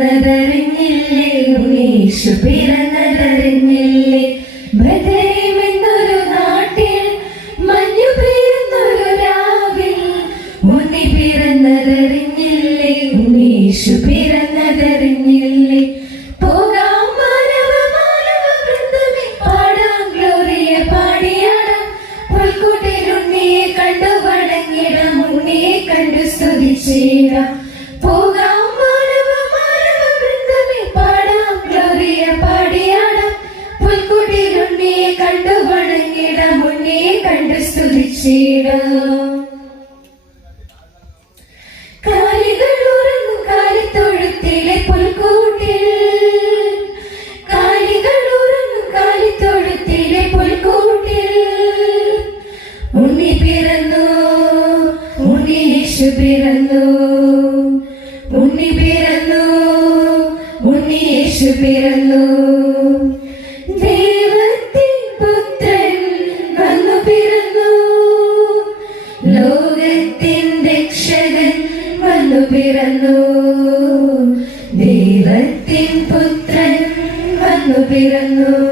പിറന്നതറിഞ്ഞില്ലേ ഉനേശു പിറന്നതറിഞ്ഞില്ലേ ബദരീമെന്നൊരു നാട്ടിൽ മഞ്ഞു പെയ്യുന്നൊരു രാവിൽ ഉണ്ണി പിറന്നതറിഞ്ഞില്ലേ ഉനേശു പിറ കണ്ട് സ്തുതിച്ചിട. ഉണ്ണി പിറന്നു ഉണ്ണി യേശു പിറന്നു. ലോകത്തിന്റെ രക്ഷകൻ വന്നു പിറന്നു. ദൈവത്തിൻ പുത്രൻ വന്നു പിറന്നു.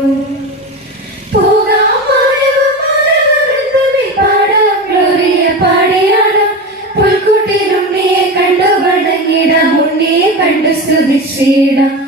കണ്ടു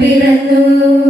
പിറന്നു.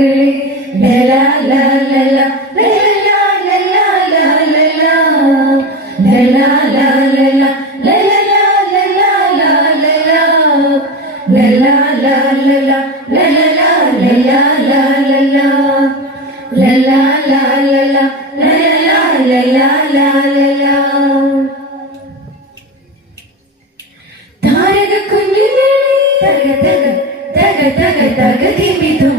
കളി ലല ലല ലല ലല ലല ലല ലല തക തക തക തക തക തിമിതോ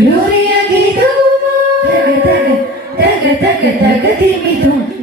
Gloria a Cristo, taca, taca, taca, taca, taca,